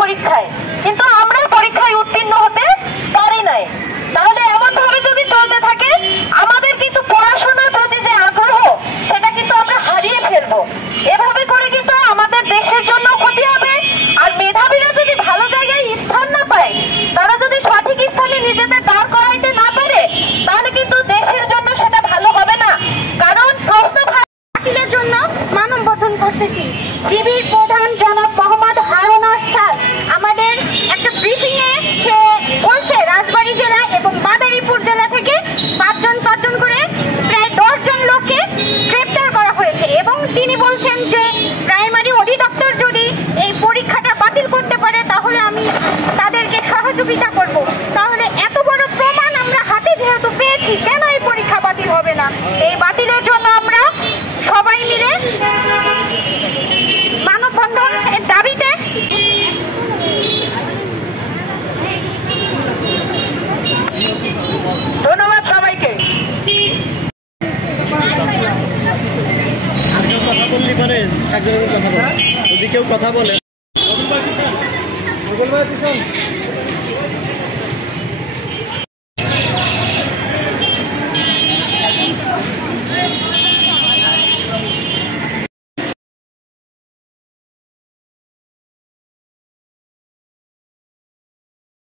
পরীক্ষায়, কিন্তু আমরা পরীক্ষায় উত্তীর্ণ হতে পারি নাই। তাহলে এমন ভাবে যদি চলতে থাকে আমাদের কিন্তু পড়াশোনার প্রতি যে আগ্রহ সেটা কিন্তু আমরা হারিয়ে ফেলবো। এভাবে করে কিন্তু আমাদের দেশের জন্য ক্ষতি হবে। আর মেধাবীরা যদি ভালো জায়গায় স্থান না পায়, তারা যদি সঠিক স্থানে নিজেদের দাঁড় করাইতে না পারে, তাহলে কিন্তু দেশের জন্য সেটা ভালো হবে না। কারণ প্রশ্ন বাতিলের জন্য মানববন্ধন করতেছি। ডিবির প্রধান জনাব মোহাম্মদ হারুন স্যার আমাদের একটা ব্রিফিং এ সে বলছে রাজবাড়ী জেলা এবং মাদারীপুর জেলা থেকে পাঁচজন করে প্রায় 10 জন লোককে গ্রেপ্তার করা হয়েছে এবং তিনি বলছেন যে প্রাইমারি অধিদপ্তর যদি এই পরীক্ষাটা বাতিল করতে পারে তাহলে আমি তাদেরকে সহযোগিতা করব। তাহলে এত বড় প্রমাণ আমরা হাতে যেহেতু পেয়েছি, কেন এই পরীক্ষা বাতিল হবে না? এই বাতিলের জন্য আমরা সবাই মিলে মানববন্ধনের দাবিতে ধন্যবাদ সবাইকে। কথা বললি মানে একজনের কথা বলে, যদি কেউ কথা বলে